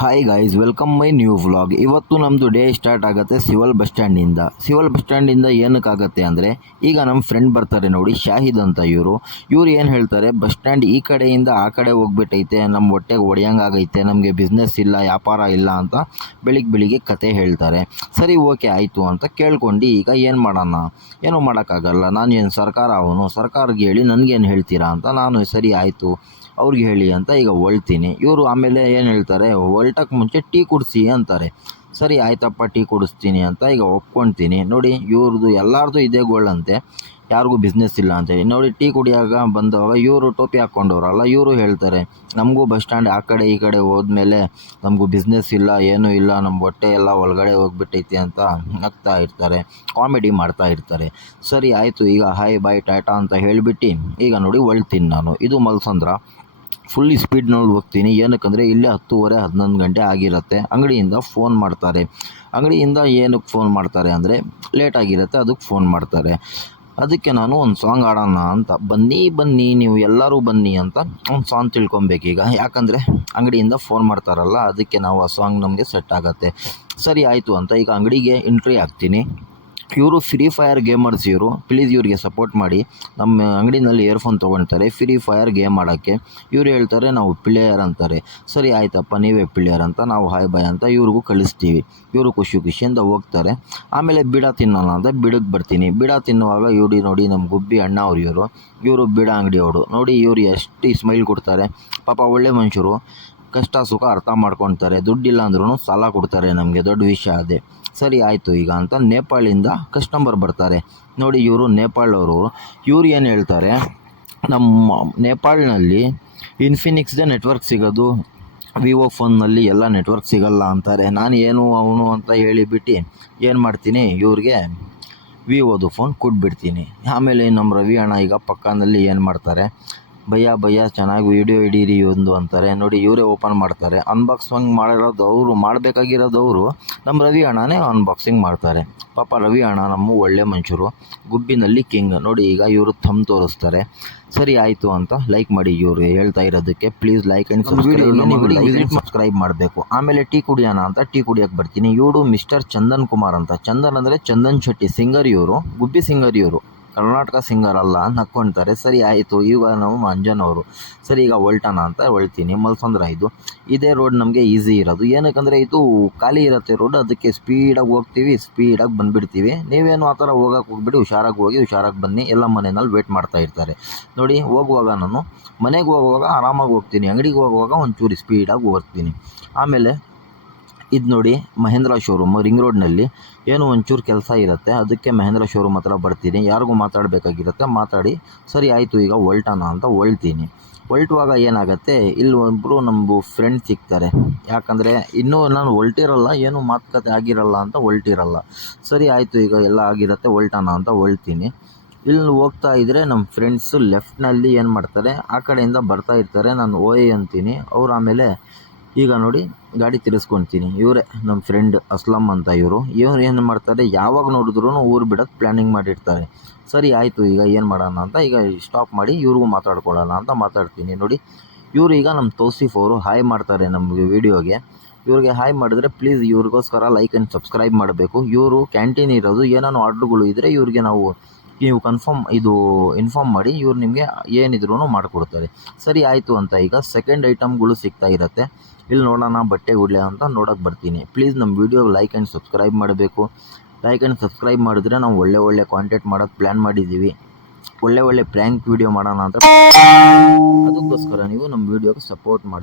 Hi guys, welcome my new vlog. ಇವತ್ತು ನಮ್ಮದು day start ಆಗುತ್ತೆ ಸಿವಲ್ ಬಸ್ ಸ್ಟ್ಯಾಂಡಿಂದ. ಸಿವಲ್ ಬಸ್ ಸ್ಟ್ಯಾಂಡಿಂದ ಏನಕ್ಕಾಗತ್ತೆ ಅಂದರೆ, ಈಗ ನಮ್ಮ ಫ್ರೆಂಡ್ ಬರ್ತಾರೆ ನೋಡಿ, ಶಾಹಿದ್ ಅಂತ. ಇವ್ರು ಏನು ಹೇಳ್ತಾರೆ, ಬಸ್ ಸ್ಟ್ಯಾಂಡ್ ಈ ಕಡೆಯಿಂದ ಆ ಕಡೆ ಹೋಗ್ಬಿಟ್ಟೈತೆ, ನಮ್ಮ ಹೊಟ್ಟೆಗೆ ಹೊಡೆಯಂಗಾಗೈತೆ, ನಮಗೆ ಬಿಸ್ನೆಸ್ ಇಲ್ಲ, ವ್ಯಾಪಾರ ಇಲ್ಲ ಅಂತ ಬೆಳಿಗ್ಗೆ ಕತೆ ಹೇಳ್ತಾರೆ. ಸರಿ, ಓಕೆ ಆಯಿತು ಅಂತ ಕೇಳ್ಕೊಂಡು ಈಗ ಏನು ಮಾಡೋಣ, ಏನೂ ಮಾಡೋಕ್ಕಾಗಲ್ಲ. ನಾನು ಏನು ಸರ್ಕಾರ, ಸರ್ಕಾರಕ್ಕೆ ಹೇಳಿ ನನಗೇನು ಹೇಳ್ತೀರಾ ಅಂತ ನಾನು ಸರಿ ಆಯಿತು ಅವ್ರಿಗೆ ಹೇಳಿ ಅಂತ ಈಗ ಹೊಳ್ತೀನಿ. ಇವರು ಆಮೇಲೆ ಏನು ಹೇಳ್ತಾರೆ, ಹೊಲ್ಟಕ್ಕೆ ಮುಂಚೆ ಟೀ ಕುಡಿಸಿ ಅಂತಾರೆ. ಸರಿ ಆಯ್ತಪ್ಪ, ಟೀ ಕುಡಿಸ್ತೀನಿ ಅಂತ ಈಗ ಒಪ್ಕೊಳ್ತೀನಿ. ನೋಡಿ, ಇವ್ರದ್ದು ಎಲ್ಲರದು ಇದೇ ಗೋಳಂತೆ, ಯಾರಿಗೂ ಬಿಸ್ನೆಸ್ ಇಲ್ಲ ಅಂತೇಳಿ. ನೋಡಿ, ಟೀ ಕುಡಿಯಾಗ ಬಂದವಾಗ ಇವರು ಟೋಪಿ ಹಾಕ್ಕೊಂಡವ್ರಲ್ಲ, ಇವರು ಹೇಳ್ತಾರೆ, ನಮಗೂ ಬಸ್ ಸ್ಟ್ಯಾಂಡ್ ಆ ಕಡೆ ಈ ಕಡೆ ಹೋದ್ಮೇಲೆ ನಮಗೂ ಬಿಸ್ನೆಸ್ ಇಲ್ಲ, ಏನೂ ಇಲ್ಲ, ನಮ್ಮ ಹೊಟ್ಟೆ ಎಲ್ಲ ಒಳಗಡೆ ಹೋಗ್ಬಿಟ್ಟೈತಿ ಅಂತ ನಗ್ತಾ ಇರ್ತಾರೆ, ಕಾಮಿಡಿ ಮಾಡ್ತಾ ಇರ್ತಾರೆ. ಸರಿ ಆಯಿತು, ಈಗ ಹಾಯ್ ಬಾಯ್ ಟಾಟಾ ಅಂತ ಹೇಳಿಬಿಟ್ಟು ಈಗ ನೋಡಿ ಹೊಳ್ತೀನಿ ನಾನು. ಇದು ಮಲ್ಸಂದ್ರ. ಫುಲ್ಲಿ ಸ್ಪೀಡ್ನಲ್ಲಿ ಹೋಗ್ತೀನಿ. ಏನಕ್ಕಂದರೆ ಇಲ್ಲೇ 10:30 11 ಗಂಟೆ ಆಗಿರುತ್ತೆ. ಅಂಗಡಿಯಿಂದ ಫೋನ್ ಮಾಡ್ತಾರೆ. ಅಂಗಡಿಯಿಂದ ಏನಕ್ಕೆ ಫೋನ್ ಮಾಡ್ತಾರೆ ಅಂದರೆ, ಲೇಟ್ ಆಗಿರುತ್ತೆ, ಅದಕ್ಕೆ ಫೋನ್ ಮಾಡ್ತಾರೆ. ಅದಕ್ಕೆ ನಾನು ಒಂದು ಸಾಂಗ್ ಆಡೋಣ ಅಂತ, ಬನ್ನಿ ನೀವು ಎಲ್ಲರೂ ಬನ್ನಿ ಅಂತ ಒಂದು ಸಾಂಗ್ ತಿಳ್ಕೊಬೇಕೀಗ. ಯಾಕಂದರೆ ಅಂಗಡಿಯಿಂದ ಫೋನ್ ಮಾಡ್ತಾರಲ್ಲ, ಅದಕ್ಕೆ ನಾವು ಆ ಸಾಂಗ್ ನಮಗೆ ಸೆಟ್ ಆಗುತ್ತೆ. ಸರಿ ಆಯಿತು ಅಂತ ಈಗ ಅಂಗಡಿಗೆ ಎಂಟ್ರಿ ಆಗ್ತೀನಿ. ಇವರು ಫ್ರೀ ಫೈರ್ ಗೇಮರ್ಸ್. ಇವರು ಪ್ಲೀಸ್ ಇವ್ರಿಗೆ ಸಪೋರ್ಟ್ ಮಾಡಿ. ನಮ್ಮ ಅಂಗಡಿನಲ್ಲಿ ಇಯರ್ಫೋನ್ ತೊಗೊಳ್ತಾರೆ ಫ್ರೀ ಫೈರ್ ಗೇಮ್ ಆಡೋಕ್ಕೆ. ಇವ್ರು ಹೇಳ್ತಾರೆ ನಾವು ಪ್ಲೇಯರ್ ಅಂತಾರೆ. ಸರಿ ಆಯ್ತಪ್ಪ, ನೀವೇ ಪ್ಲೇಯರ್ ಅಂತ ನಾವು ಹಾಯ್ ಬಾಯ್ ಅಂತ ಇವ್ರಿಗೂ ಕಳಿಸ್ತೀವಿ. ಇವರು ಖುಷಿಯಿಂದ ಹೋಗ್ತಾರೆ. ಆಮೇಲೆ ಬೀಡ ತಿನ್ನೋಣ ಅಂತ ಬೀಡಕ್ಕೆ ಬರ್ತೀನಿ. ಬೀಡ ತಿನ್ನುವಾಗ ನೋಡಿ ನಮ್ಮ ಗುಬ್ಬಿ ಅಣ್ಣ ಇವರು ಬೀಡ ಅಂಗಡಿಯವರು. ನೋಡಿ ಇವರು ಎಷ್ಟು ಸ್ಮೈಲ್ ಕೊಡ್ತಾರೆ, ಪಾಪ ಒಳ್ಳೆ ಮನುಷ್ಯರು. ಕಷ್ಟ ಸುಖ ಅರ್ಥ ಮಾಡ್ಕೊಳ್ತಾರೆ. ದುಡ್ಡಿಲ್ಲ ಅಂದ್ರೂ ಸಾಲ ಕೊಡ್ತಾರೆ ನಮಗೆ, ದೊಡ್ಡ ವಿಷಯ ಅದೇ. ಸರಿ ಆಯಿತು ಈಗ ಅಂತ ನೇಪಾಳಿಂದ ಕಸ್ಟಮರ್ ಬರ್ತಾರೆ. ನೋಡಿ, ಇವರು ನೇಪಾಳವರು. ಇವ್ರು ಏನು ಹೇಳ್ತಾರೆ, ನಮ್ಮ ನೇಪಾಳಿನಲ್ಲಿ ಇನ್ಫಿನಿಕ್ಸ್ದೇ ನೆಟ್ವರ್ಕ್ ಸಿಗೋದು, ವಿವೋ ಫೋನ್ನಲ್ಲಿ ಎಲ್ಲ ನೆಟ್ವರ್ಕ್ ಸಿಗಲ್ಲ ಅಂತಾರೆ. ನಾನು ಏನು ಅವನು ಅಂತ ಹೇಳಿಬಿಟ್ಟು ಏನು ಮಾಡ್ತೀನಿ, ಇವ್ರಿಗೆ ವಿವೋದು ಫೋನ್ ಕೊಟ್ಬಿಡ್ತೀನಿ. ಆಮೇಲೆ ನಮ್ಮ ರವಿ ಅಣ್ಣ ಈಗ ಪಕ್ಕದಲ್ಲಿ ಏನು ಮಾಡ್ತಾರೆ, ಭಯ್ಯ ಚೆನ್ನಾಗಿ ವೀಡಿಯೋ ಹಿಡೀರಿ ಒಂದು ಅಂತಾರೆ. ನೋಡಿ, ಇವರೇ ಓಪನ್ ಮಾಡ್ತಾರೆ. ಅನ್ಬಾಕ್ಸಿಂಗ್ ಮಾಡಿರೋದು ಅವರು, ಮಾಡಬೇಕಾಗಿರೋದವರು ನಮ್ಮ ರವಿ ಅಣ್ಣನೇ ಅನ್ಬಾಕ್ಸಿಂಗ್ ಮಾಡ್ತಾರೆ. ಪಾಪ ರವಿ ಅಣ್ಣ ನಮ್ಮ ಒಳ್ಳೆ ಮನುಷ್ಯರು, ಗುಬ್ಬಿನಲ್ಲಿ ಕಿಂಗ್. ನೋಡಿ, ಈಗ ಇವರು ಥಂಬ್ ತೋರಿಸ್ತಾರೆ. ಸರಿ ಆಯಿತು ಅಂತ ಲೈಕ್ ಮಾಡಿ. ಇವರು ಹೇಳ್ತಾ ಇರೋದಕ್ಕೆ ಪ್ಲೀಸ್ ಲೈಕ್ ಆ್ಯಂಡ್ ಸಬ್ಸ್ಕ್ರೈಬ್ ಮಾಡಬೇಕು. ಆಮೇಲೆ ಟೀ ಕುಡಿಯೋಣ ಅಂತ ಟೀ ಕುಡಿಯೋಕ್ಕೆ ಬರ್ತೀನಿ. ಇವರು ಮಿಸ್ಟರ್ ಚಂದನ್ ಕುಮಾರ್ ಅಂತ. ಚಂದನ್ ಅಂದರೆ ಚಂದನ್ ಶೆಟ್ಟಿ, ಸಿಂಗರ್ ಇವರು, ಗುಬ್ಬಿ ಸಿಂಗರ್ ಇವರು, ಕರ್ನಾಟಕ ಸಿಂಗರ್ ಅಲ್ಲ ನಕ್ಕೊಳ್ತಾರೆ. ಸರಿ ಆಯಿತು, ಈಗ ನಾವು ಮಂಜನವರು. ಸರಿ, ಈಗ ಹೊಲ್ಟೋಣ ಅಂತ ಹೊಳ್ತೀನಿ. ಮಲ್ಸಂದ್ರ ಇದೇ ರೋಡ್ ನಮಗೆ ಈಸಿ ಇರೋದು. ಏನಕ್ಕಂದರೆ ಇದು ಖಾಲಿ ಇರುತ್ತೆ ರೋಡ್, ಅದಕ್ಕೆ ಸ್ಪೀಡಾಗಿ ಹೋಗ್ತೀವಿ, ಸ್ಪೀಡಾಗಿ ಬಂದುಬಿಡ್ತೀವಿ. ನೀವೇನು ಆ ಥರ ಹೋಗೋಕೆ ಹೋಗ್ಬಿಡಿ, ಹುಷಾರಾಗಿ ಹೋಗಿ ಹುಷಾರಾಗಿ ಬನ್ನಿ. ಎಲ್ಲ ಮನೆಯಲ್ಲಿ ವೇಟ್ ಮಾಡ್ತಾ ಇರ್ತಾರೆ. ನೋಡಿ, ಹೋಗುವಾಗ ನಾನು ಮನೆಗೆ ಹೋಗುವಾಗ ಆರಾಮಾಗಿ ಹೋಗ್ತೀನಿ, ಅಂಗಡಿಗೆ ಹೋಗುವಾಗ ಒಂಚೂರು ಸ್ಪೀಡಾಗಿ ಹೋಗ್ತೀನಿ. ಆಮೇಲೆ ಇದು ನೋಡಿ, ಮಹೇಂದ್ರ ಶೋರೂಮ್ ರಿಂಗ್ ರೋಡ್ನಲ್ಲಿ. ಏನೋ ಒಂಚೂರು ಕೆಲಸ ಇರುತ್ತೆ, ಅದಕ್ಕೆ ಮಹೇಂದ್ರ ಶೋರೂಮ್ ಹತ್ರ ಬರ್ತೀನಿ. ಯಾರಿಗೂ ಮಾತಾಡಬೇಕಾಗಿರುತ್ತೆ, ಮಾತಾಡಿ. ಸರಿ ಆಯಿತು, ಈಗ ಹೊಲ್ಟೋಣ ಅಂತ ಹೊಳ್ತೀನಿ. ಹೊಲ್ಟುವಾಗ ಏನಾಗುತ್ತೆ, ಇಲ್ಲಿ ಒಬ್ಬರು ನಮ್ಮದು ಫ್ರೆಂಡ್ ಸಿಗ್ತಾರೆ. ಯಾಕಂದರೆ ಇನ್ನೂ ನಾನು ಹೊಲ್ಟಿರಲ್ಲ, ಏನೂ ಮಾತುಕತೆ ಆಗಿರಲ್ಲ ಅಂತ ಹೊಲ್ಟಿರಲ್ಲ. ಸರಿ ಆಯಿತು, ಈಗ ಎಲ್ಲ ಆಗಿರುತ್ತೆ, ಹೊಲ್ಟೋಣ ಅಂತ ಹೊಳ್ತೀನಿ. ಇಲ್ಲಿ ಹೋಗ್ತಾ ಇದ್ದರೆ ನಮ್ಮ ಫ್ರೆಂಡ್ಸು ಲೆಫ್ಟ್ನಲ್ಲಿ ಏನು ಮಾಡ್ತಾರೆ, ಆ ಕಡೆಯಿಂದ ಬರ್ತಾ ಇರ್ತಾರೆ. ನಾನು ಓಯ್ ಅಂತೀನಿ. ಅವ್ರು ಆಮೇಲೆ ಈಗ ನೋಡಿ ಗಾಡಿ ತಿರ್ಸ್ಕೊತೀನಿ. ಇವರೇ ನಮ್ಮ ಫ್ರೆಂಡ್ ಅಸ್ಲಮ್ ಅಂತ. ಇವರು ಏನು ಮಾಡ್ತಾರೆ, ಯಾವಾಗ ನೋಡಿದ್ರೂ ಊರು ಬಿಡೋಕ್ಕೆ ಪ್ಲ್ಯಾನಿಂಗ್ ಮಾಡಿರ್ತಾರೆ. ಸರಿ ಆಯಿತು, ಈಗ ಏನು ಮಾಡೋಣ ಅಂತ ಈಗ ಸ್ಟಾಪ್ ಮಾಡಿ ಇವ್ರಿಗೂ ಮಾತಾಡ್ಕೊಳ್ಳೋಣ ಅಂತ ಮಾತಾಡ್ತೀನಿ. ನೋಡಿ, ಇವರು ಈಗ ನಮ್ಮ ತೌಸಿಫ್ ಅವರು ಹಾಯ್ ಮಾಡ್ತಾರೆ ನಮಗೆ ವೀಡಿಯೋಗೆ. ಇವ್ರಿಗೆ ಹಾಯ್ ಮಾಡಿದ್ರೆ ಪ್ಲೀಸ್ ಇವ್ರಿಗೋಸ್ಕರ ಲೈಕ್ ಆ್ಯಂಡ್ ಸಬ್ಸ್ಕ್ರೈಬ್ ಮಾಡಬೇಕು. ಇವರು ಕ್ಯಾಂಟೀನ್ ಇರೋದು, ಏನಾನು ಆರ್ಡ್ರುಗಳು ಇದ್ದರೆ ಇವ್ರಿಗೆ ನೀವು ಇನ್ಫಾರ್ಮ್ ಮಾಡಿ, ಇವ್ರು ನಿಮಗೆ ಏನಿದ್ರೂ ಮಾಡಿಕೊಡ್ತಾರೆ. ಸರಿ ಆಯಿತು ಅಂತ ಈಗ ಸೆಕೆಂಡ್ ಐಟಮ್ಗಳು ಸಿಗ್ತಾ ಇರುತ್ತೆ. ಇಲ್ಲಿ ನೋಡೋಣ ಬಟ್ಟೆ ಉಡ್ಲೆ ಅಂತ ನೋಡೋಕ್ಕೆ ಬರ್ತೀನಿ. ಪ್ಲೀಸ್ ನಮ್ಮ ವೀಡಿಯೋಗೆ ಲೈಕ್ ಆ್ಯಂಡ್ ಸಬ್ಸ್ಕ್ರೈಬ್ ಮಾಡಬೇಕು. ಲೈಕ್ ಆ್ಯಂಡ್ ಸಬ್ಸ್ಕ್ರೈಬ್ ಮಾಡಿದ್ರೆ ನಾವು ಒಳ್ಳೆ ಕಾಂಟೆಂಟ್ ಮಾಡೋಕ್ಕೆ ಪ್ಲ್ಯಾನ್ ಮಾಡಿದ್ದೀವಿ. ಒಳ್ಳೆ ಪ್ರ್ಯಾಂಕ್ ವೀಡಿಯೋ ಮಾಡೋಣ ಅಂತ, ಅದಕ್ಕೋಸ್ಕರ ನೀವು ನಮ್ಮ ವೀಡಿಯೋಗೆ ಸಪೋರ್ಟ್ ಮಾಡಿ.